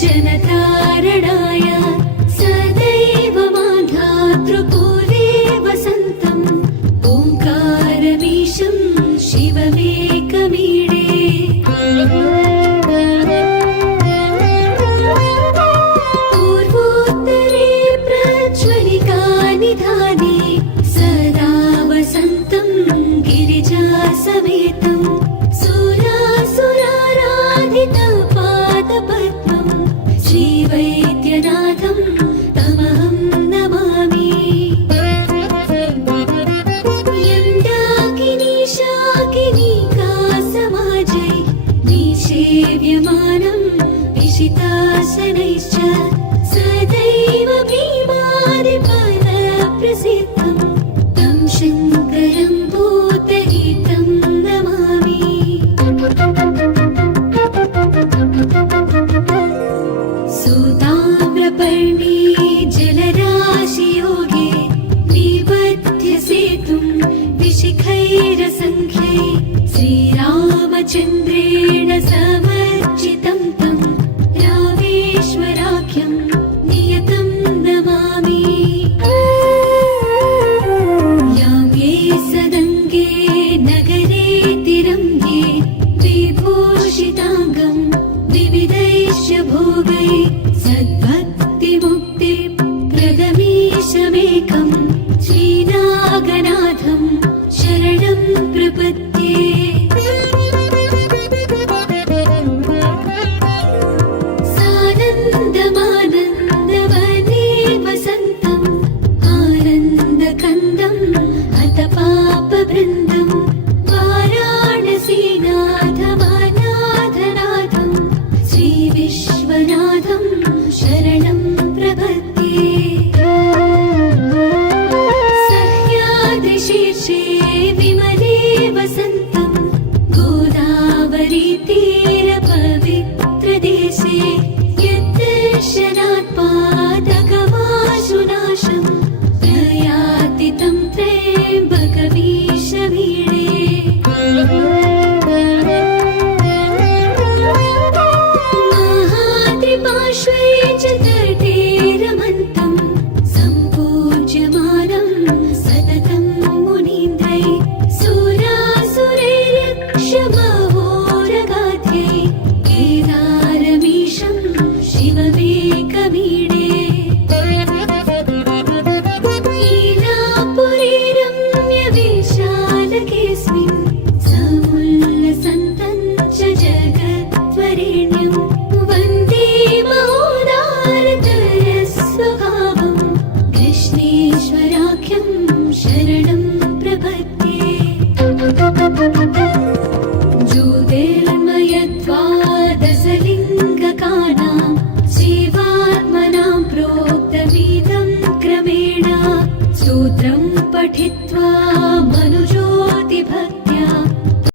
जनतारणाय सदैव माधातृपूरे वसन्तम् ओङ्कारमीशं शिवमेकमीडे पूर्वोत्तरे प्रज्वलिका निधाने सदा वसन्तं गिरिजासमेतं सुरासुराराधितं पादपद्मं श्रीवैद्यनाथं तमहं नमामि। यं डाकिनी शाकिनीका समाजै निषेव्यमानं विशितासनैश्च सदैव भीमादिपदप्रसिद्धं तं शङ्करं भूतहितं नमामि। सुताम्रपर्णी जलराशियोगे निबध्य सेतुं विशिखैरसङ्ख्यै श्रीरामचन्द्रेण समर्चितं तं रामेश्वराख्यं नियतं नमामि। याम्ये सदङ्गे नगरे तिरङ्गे विभूषिताङ्गं विविधैश्च भोगै सद्भक्तिमुक्ति प्रदमीशमेकं श्रीनागनाथं शरणं प्रपद्ये। सानन्दमानन्दवने वसन्तम् आनन्दकन्दम् हतपापवृन्दं वाराणसीनाथमानाथनाथं श्रीविश्वनाथं शरणं प्रपद्ये। सह्याद्रिशीर्षे विमले वसन्तं गोदावरीतीरपवित्रदेशे यद्दर्शनात् पादकमाशुनाशं प्रयाति तं त्र्यम्बकमीशमीडे। महाद्रिपार्श्वे च तटे रमन्तं सम्पूज्यमानं सततं मुनीन्द्रै सुरासुरैर्यक्षमहोरगाध्यै केदारमीशं शिवमेकमीडे। लीलापुरे रम्यविशालकेऽस्मिन् समुल्लसन्तं च जगद्वरेण्यं वन्दे महोदारतरस्वभावं कृष्णेश्वराख्यं शरणं प्रपद्ये। ज्योतिर्मयद्वादशलिङ्गकानां शिवात्मनां प्रोक्तमिदं क्रमेण स्तोत्रं पठित्वा मनो